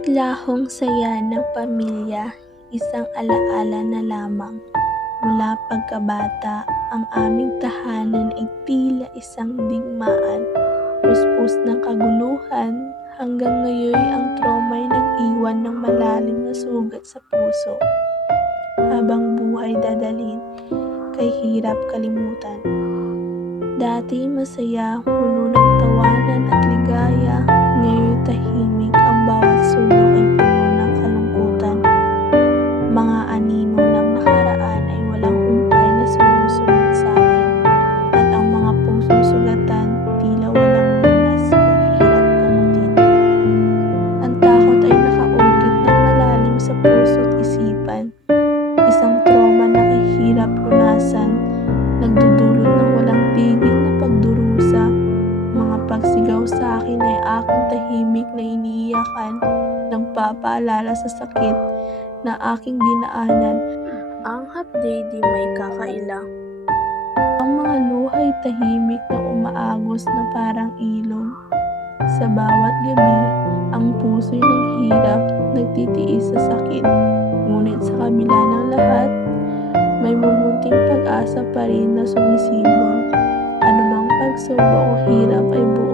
Maladlahong saya ng pamilya, isang alaala na lamang. Mula pagkabata, ang aming tahanan ay tila isang digmaan, puspos ng kaguluhan, hanggang ngayon ang trauma ay nag-iwan ng malalim na sugat sa puso. Habang buhay dadalhin, kay hirap kalimutan. Dati masaya, puno ng tawanan at ligaya, ngayon tahimik, ang bawat sulok ay puno ng kalungkutan. Mga anino ng nakaraan ay walang humpay na sumusunod sa akin, at ang mga pusong sugatan tila walang lunas, kaya hirap gamutin. Ang takot ay nakaukit ng malalim sa puso't isipan, isang trauma na kahirap lunasan, nagdudulot ng walang tigil na pagdurusa. Mga pagsigaw sa akin ay aking tahimik na iniiyakan, nagpapaalala sa sakit na aking dinaanan. Ang hapdi di may kakaila. Ang mga luhay tahimik na umaagos na parang ilog. Sa bawat gabi, ang puso'y naghihirap, nagtitiis sa sakit. Ngunit sa kabila ng lahat, may mumunting pag-asa pa rin na sumisibol. Anumang pagsubok o hirap ay buo